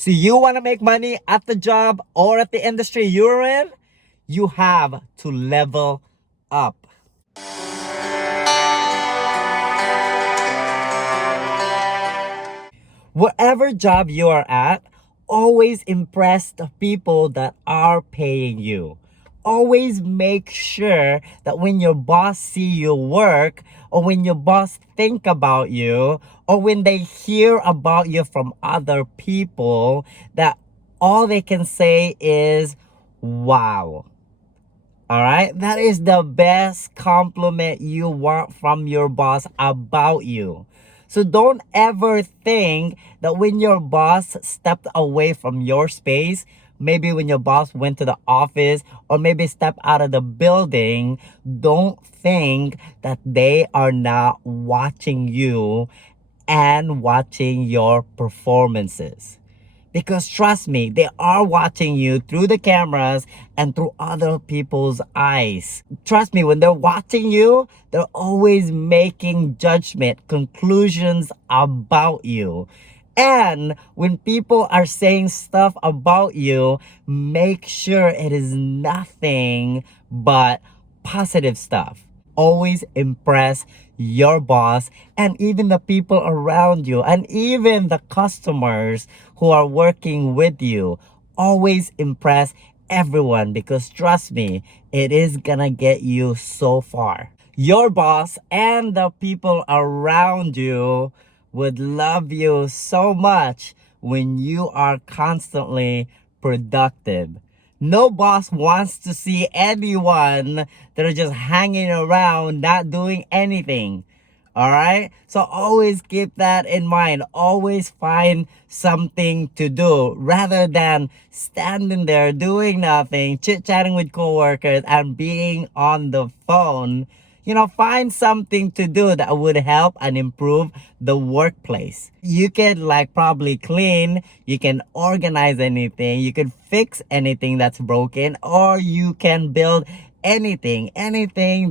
So you want to make money at the job or at the industry you're in? You have to level up. Whatever job you are at, always impress the people that are paying you. Always make sure that when your boss see you work, or when your boss think about you, or when they hear about you from other people, that all they can say is, wow. All right, that is the best compliment you want from your boss about you. So don't ever think that when your boss stepped away from your space, maybe when your boss went to the office or maybe stepped out of the building, don't think that they are not watching you and watching your performances. Because trust me, they are watching you through the cameras and through other people's eyes. Trust me, when they're watching you, they're always making judgment, conclusions about you. And when people are saying stuff about you, make sure it is nothing but positive stuff. Always impress your boss and even the people around you and even the customers who are working with you. Always impress everyone, because trust me, it is gonna get you so far. Your boss and the people around you would love you so much when you are constantly productive. No boss wants to see anyone that are just hanging around, not doing anything. All right? So always keep that in mind. Always find something to do rather than standing there doing nothing, chit-chatting with coworkers and being on the phone. Find something to do that would help and improve the workplace. You can probably clean, you can organize anything, you can fix anything that's broken, or you can build anything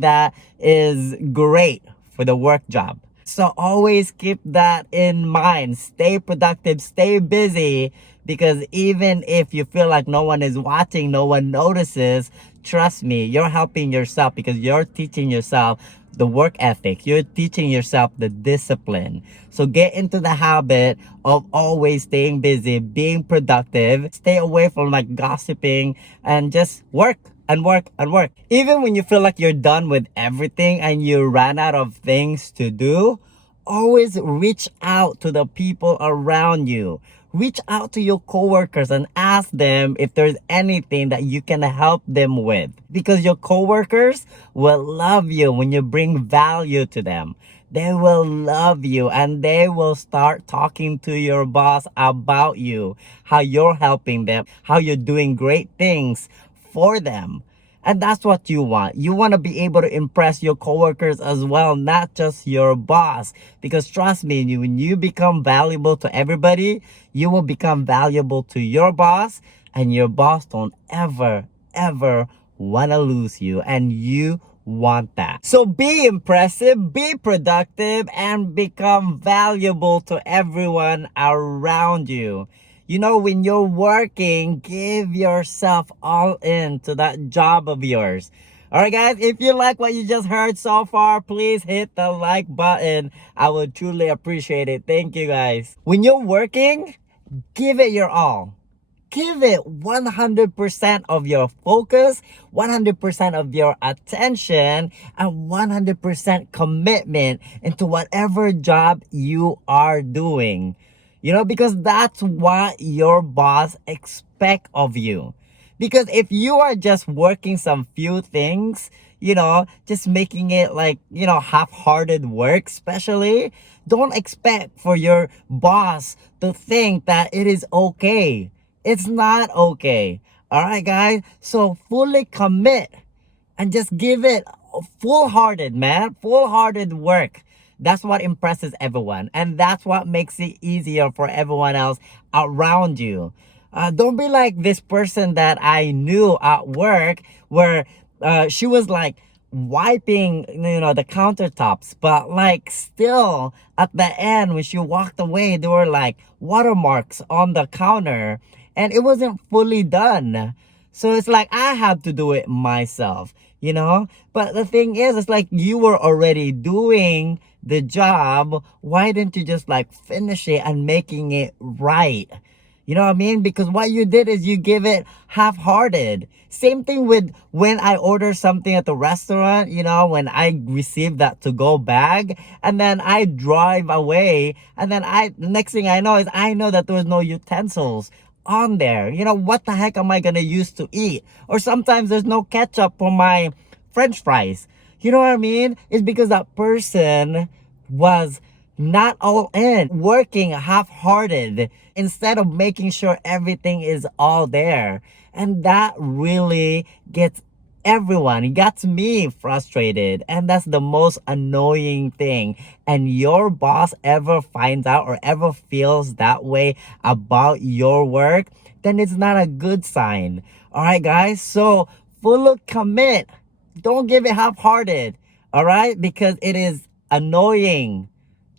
that is great for the work job. So always keep that in mind. Stay productive, stay busy, because even if you feel like no one is watching, no one notices, trust me, you're helping yourself because you're teaching yourself the work ethic. You're teaching yourself the discipline. So get into the habit of always staying busy, being productive. Stay away from gossiping and just work and work and work. Even when you feel like you're done with everything and you ran out of things to do, always reach out to the people around you. Reach out to your coworkers and ask them if there's anything that you can help them with. Because your coworkers will love you when you bring value to them. They will love you and they will start talking to your boss about you, how you're helping them, how you're doing great things for them. And that's what you want. You want to be able to impress your coworkers as well, not just your boss. Because trust me, when you become valuable to everybody, you will become valuable to your boss, and your boss don't ever want to lose you, and you want that. So be impressive, be productive, and become valuable to everyone around you. When you're working, give yourself all in to that job of yours. All right, guys, if you like what you just heard so far, please hit the like button. I would truly appreciate it. Thank you, guys. When you're working, give it your all. Give it 100% of your focus, 100% of your attention, and 100% commitment into whatever job you are doing. Because that's what your boss expect of you. Because if you are just working some few things, just making it half-hearted work, especially, don't expect for your boss to think that it is okay. It's not okay. All right, guys? So fully commit and just give it full-hearted, man. Full-hearted work. That's what impresses everyone. And that's what makes it easier for everyone else around you. Don't be like this person that I knew at work where she was wiping, the countertops, but like still at the end when she walked away, there were like watermarks on the counter and it wasn't fully done. So it's like I have to do it myself. But the thing is, it's like you were already doing the job. Why didn't you just like finish it and making it right? You know what I mean? Because what you did is you give it half-hearted. Same thing with when I order something at the restaurant, when I receive that to-go bag and then I drive away and then the next thing I know is I know that there was no utensils on there. What the heck am I gonna use to eat? Or sometimes there's no ketchup for my French fries. You know what I mean? It's because that person was not all in, working half-hearted instead of making sure everything is all there. And that really gets everyone, it gets me frustrated. And that's the most annoying thing. And your boss ever finds out or ever feels that way about your work, then it's not a good sign. All right, guys? So full commit. Don't give it half-hearted. All right? Because it is annoying.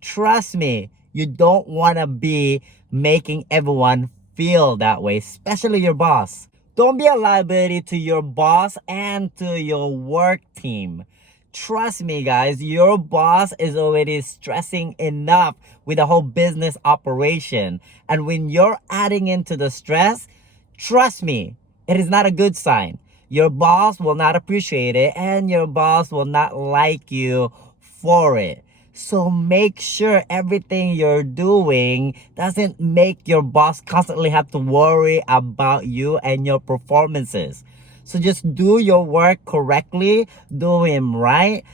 Trust me, you don't want to be making everyone feel that way, especially your boss. Don't be a liability to your boss and to your work team. Trust me, guys, your boss is already stressing enough with the whole business operation. And when you're adding into the stress, trust me, it is not a good sign. Your boss will not appreciate it and your boss will not like you for it. So make sure everything you're doing doesn't make your boss constantly have to worry about you and your performances. So just do your work correctly, do him right,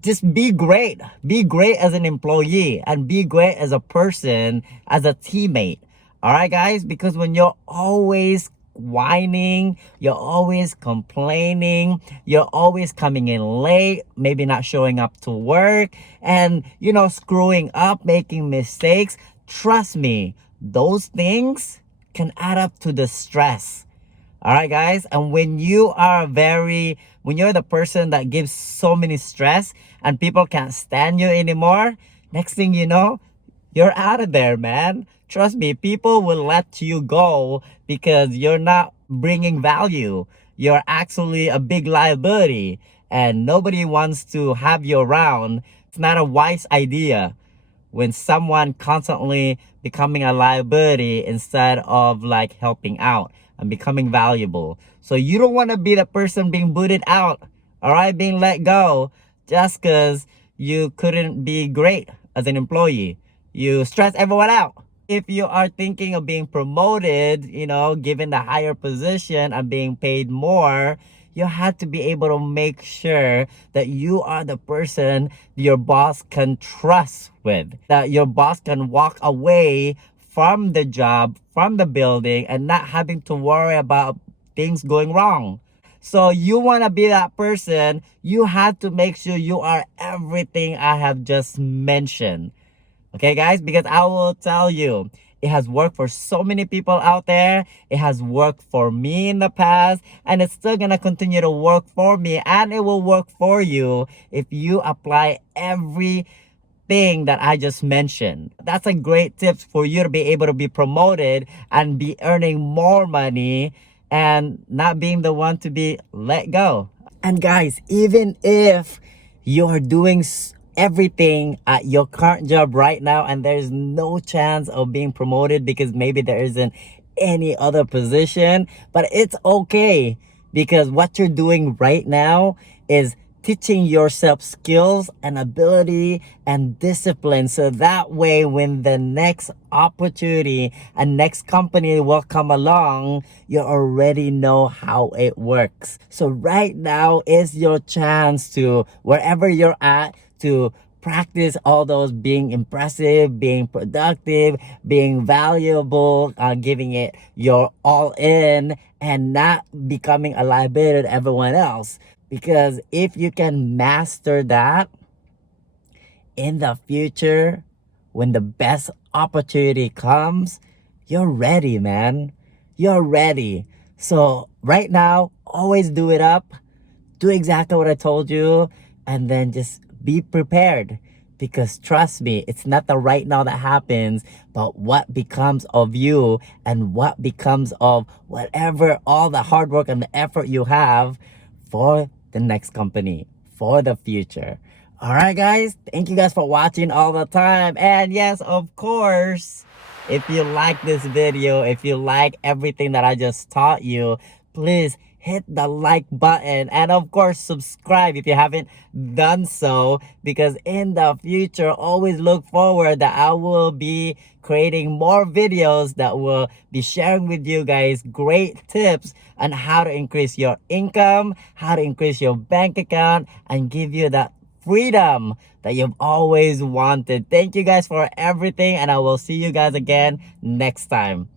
just be great. Be great as an employee and be great as a person, as a teammate. All right, guys? Because when you're always whining, you're always complaining, you're always coming in late, maybe not showing up to work, and, screwing up, making mistakes, trust me, those things can add up to the stress. All right, guys. And when you're the person that gives so many stress and people can't stand you anymore, next thing you know, you're out of there, man. Trust me, people will let you go because you're not bringing value. You're actually a big liability and nobody wants to have you around. It's not a wise idea when someone constantly becoming a liability instead of like helping out and becoming valuable. So you don't want to be the person being booted out, all right, being let go just because you couldn't be great as an employee. You stress everyone out. If you are thinking of being promoted, given the higher position and being paid more, you have to be able to make sure that you are the person your boss can trust with, that your boss can walk away from the job, from the building, and not having to worry about things going wrong. So you want to be that person, you have to make sure you are everything I have just mentioned. Okay, guys, because I will tell you, it has worked for so many people out there. It has worked for me in the past, and it's still gonna continue to work for me, and it will work for you if you apply everything that I just mentioned. That's a great tip for you to be able to be promoted and be earning more money and not being the one to be let go. And guys, even if you're doing everything at your current job right now and there's no chance of being promoted because maybe there isn't any other position, but it's okay because what you're doing right now is teaching yourself skills and ability and discipline, so that way when the next opportunity and next company will come along, you already know how it works. So right now is your chance to, wherever you're at, to practice all those being impressive, being productive, being valuable, giving it your all in, and not becoming a liability to everyone else. Because if you can master that, in the future, when the best opportunity comes, you're ready, man. You're ready. So right now, always do it up. do exactly what I told you, and then just be prepared. Because trust me, it's not the right now that happens, but what becomes of you and what becomes of whatever, all the hard work and the effort you have for the next company, for the future. All right, guys. Thank you guys for watching all the time. And yes, of course, if you like this video, if you like everything that I just taught you, please hit the like button, and of course subscribe if you haven't done so, because in the future always look forward that I will be creating more videos that will be sharing with you guys great tips on how to increase your income, how to increase your bank account, and give you that freedom that you've always wanted. Thank you guys for everything, and I will see you guys again next time.